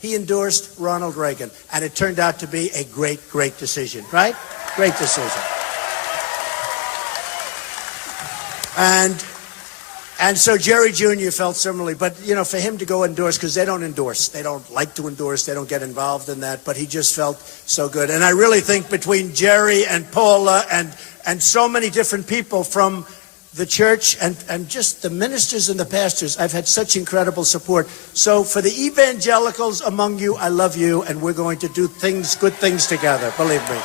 he endorsed Ronald Reagan, and it turned out to be a great, great decision, right? Great decision. And so Jerry Jr. felt similarly, but for him to go endorse, because they don't endorse, they don't like to endorse, they don't get involved in that, but he just felt so good. And I really think between Jerry and Paula and so many different people from the church and just the ministers and the pastors, I've had such incredible support. So for the evangelicals among you, I love you, and we're going to do good things together, believe me.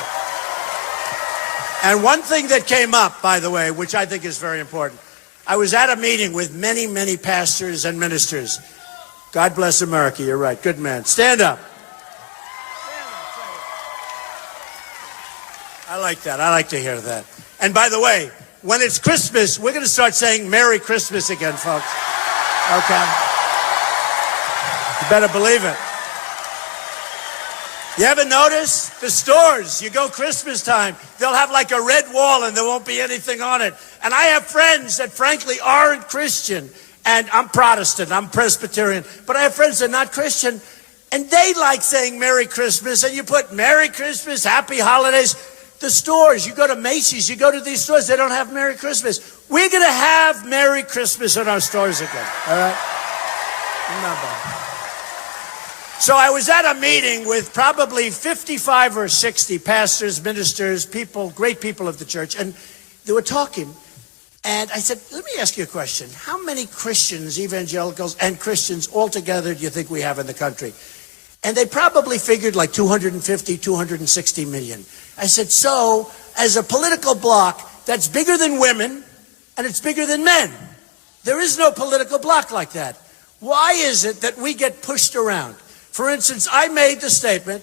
And one thing that came up, by the way, which I think is very important, I was at a meeting with many, many pastors and ministers. God bless America, you're right. Good man. Stand up. I like that. I like to hear that. And by the way, when it's Christmas, we're going to start saying Merry Christmas again, folks. Okay? You better believe it. You ever notice the stores, you go Christmas time, they'll have like a red wall and there won't be anything on it. And I have friends that frankly aren't Christian, and I'm Protestant, I'm Presbyterian, but I have friends that are not Christian, and they like saying Merry Christmas, and you put Merry Christmas, Happy Holidays. The stores, you go to Macy's, you go to these stores, they don't have Merry Christmas. We're going to have Merry Christmas in our stores again, all right? Not bad. So I was at a meeting with probably 55 or 60 pastors, ministers, people, great people of the church, and they were talking. And I said, let me ask you a question. How many Christians, evangelicals, and Christians altogether do you think we have in the country? And they probably figured like 250, 260 million. I said, so as a political bloc, that's bigger than women, and it's bigger than men. There is no political bloc like that. Why is it that we get pushed around? For instance, I made the statement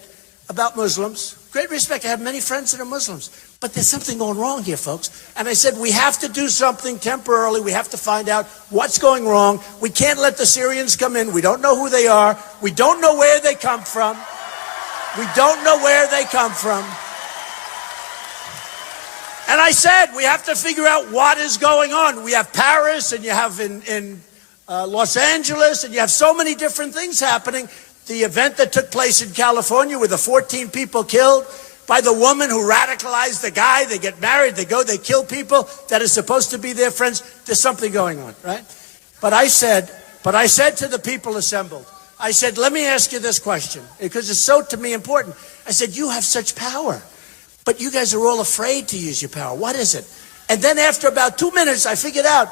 about Muslims. Great respect. I have many friends that are Muslims. But there's something going wrong here, folks. And I said, we have to do something temporarily. We have to find out what's going wrong. We can't let the Syrians come in. We don't know who they are. We don't know where they come from. We don't know where they come from. And I said, we have to figure out what is going on. We have Paris, and you have in Los Angeles, and you have so many different things happening. The event that took place in California with the 14 people killed by the woman who radicalized the guy. They get married, they go, they kill people that are supposed to be their friends. There's something going on, right? But I said to the people assembled, I said, let me ask you this question, because it's so, to me, important. I said, you have such power, but you guys are all afraid to use your power. What is it? And then after about 2 minutes, I figured out,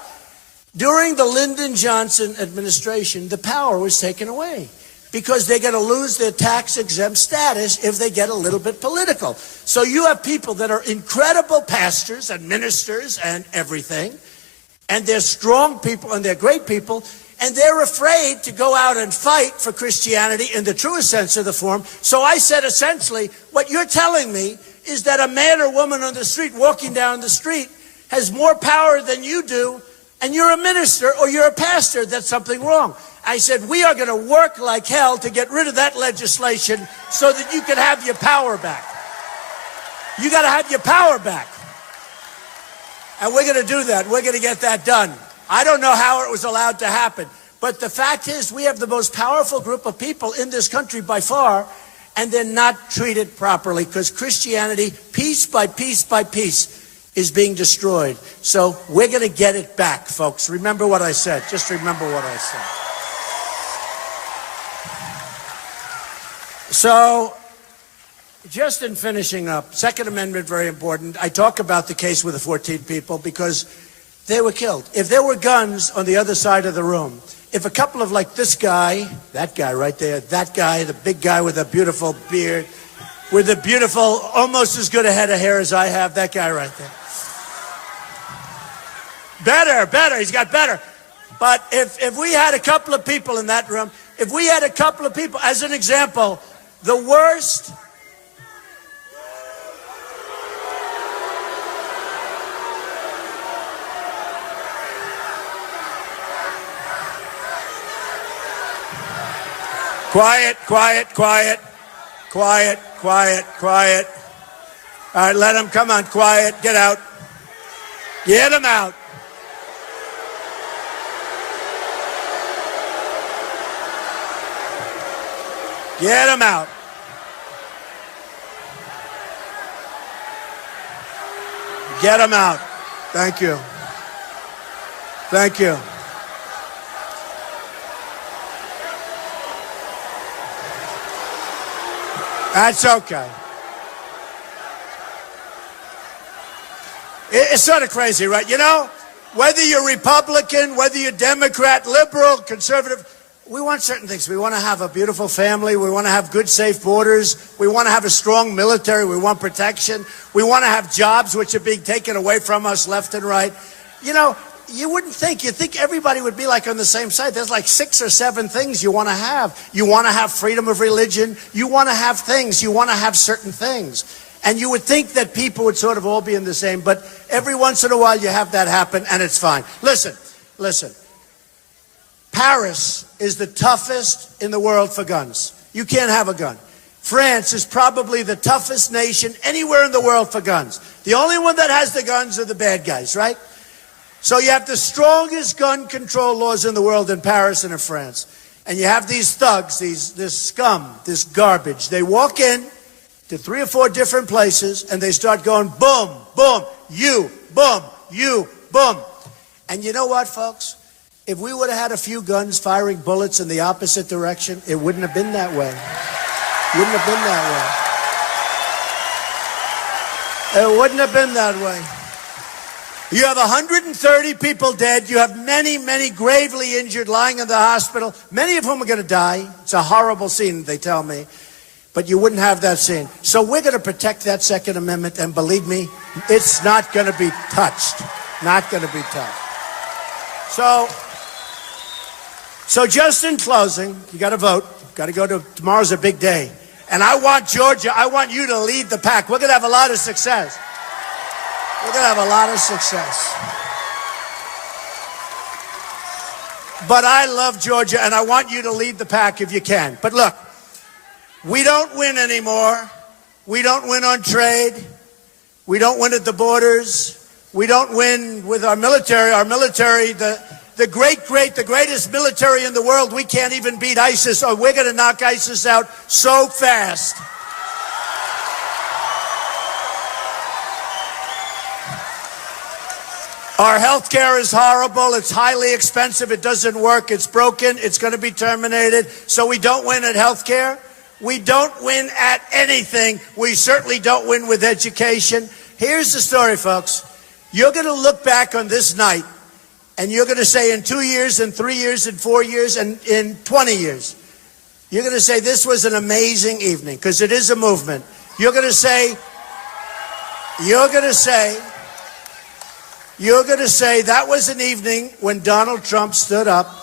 during the Lyndon Johnson administration, the power was taken away, because they're going to lose their tax-exempt status if they get a little bit political. So you have people that are incredible pastors and ministers and everything, and they're strong people and they're great people, and they're afraid to go out and fight for Christianity in the truest sense of the form. So I said, essentially, what you're telling me is that a man or woman on the street walking down the street has more power than you do, and you're a minister or you're a pastor. That's something wrong. I said, we are going to work like hell to get rid of that legislation so that you can have your power back. You got to have your power back. And we're going to do that. We're going to get that done. I don't know how it was allowed to happen. But the fact is, we have the most powerful group of people in this country by far, and they're not treated properly, because Christianity, piece by piece by piece, is being destroyed. So we're going to get it back, folks. Remember what I said. Just remember what I said. So, just in finishing up, Second Amendment, very important. I talk about the case with the 14 people because they were killed. If there were guns on the other side of the room, if a couple of, like this guy, that guy right there, that guy, the big guy with a beautiful beard, with a beautiful, almost as good a head of hair as I have, that guy right there. Better, he's got better. But if we had a couple of people in that room, if we had a couple of people, as an example, the worst. Quiet. All right, let him, come on, quiet, get out. Get him out. Get them out. Get them out. Thank you. Thank you. That's okay. It's sort of crazy, right? You know, whether you're Republican, whether you're Democrat, liberal, conservative, we want certain things. We want to have a beautiful family. We want to have good, safe borders. We want to have a strong military. We want protection. We want to have jobs which are being taken away from us left and right. You know, you wouldn't think. You'd think everybody would be like on the same side. There's like 6 or 7 things you want to have. You want to have freedom of religion. You want to have things. You want to have certain things. And you would think that people would sort of all be in the same, but every once in a while you have that happen, and it's fine. Listen. Paris is the toughest in the world for guns. You can't have a gun. France is probably the toughest nation anywhere in the world for guns. The only one that has the guns are the bad guys, right? So you have the strongest gun control laws in the world in Paris and in France. And you have these thugs, this scum, this garbage. They walk in to 3 or 4 different places, and they start going, boom, boom, you, boom, you, boom. And you know what, folks? If we would have had a few guns firing bullets in the opposite direction, it wouldn't have been that way. Wouldn't have been that way. It wouldn't have been that way. You have 130 people dead. You have many, many gravely injured lying in the hospital, many of whom are going to die. It's a horrible scene, they tell me. But you wouldn't have that scene. So we're going to protect that Second Amendment, and believe me, it's not going to be touched. Not going to be touched. So just in closing, you got to vote. Got to go to, tomorrow's a big day. And I want Georgia, I want you to lead the pack. We're going to have a lot of success. We're going to have a lot of success. But I love Georgia, and I want you to lead the pack if you can. But look, we don't win anymore. We don't win on trade. We don't win at the borders. We don't win with our military. Our military, the greatest military in the world, we can't even beat ISIS, or we're going to knock ISIS out so fast. Our health care is horrible. It's highly expensive. It doesn't work. It's broken. It's going to be terminated. So we don't win at health care. We don't win at anything. We certainly don't win with education. Here's the story, folks. You're going to look back on this night, and you're going to say in 2 years, in 3 years, in 4 years, and in 20 years, you're going to say this was an amazing evening, because it is a movement. You're going to say that was an evening when Donald Trump stood up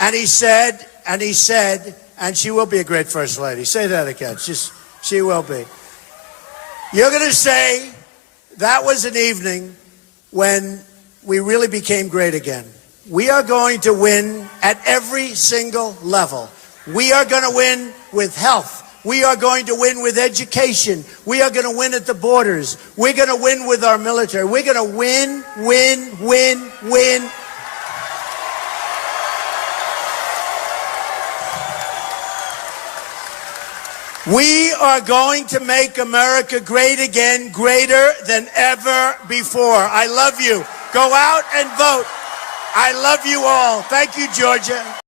and he said, and she will be a great first lady. Say that again. She will be. You're going to say that was an evening when we really became great again. We are going to win at every single level. We are going to win with health. We are going to win with education. We are going to win at the borders. We're going to win with our military. We're going to win, win, win, win. We are going to make America great again, greater than ever before. I love you. Go out and vote. I love you all. Thank you, Georgia.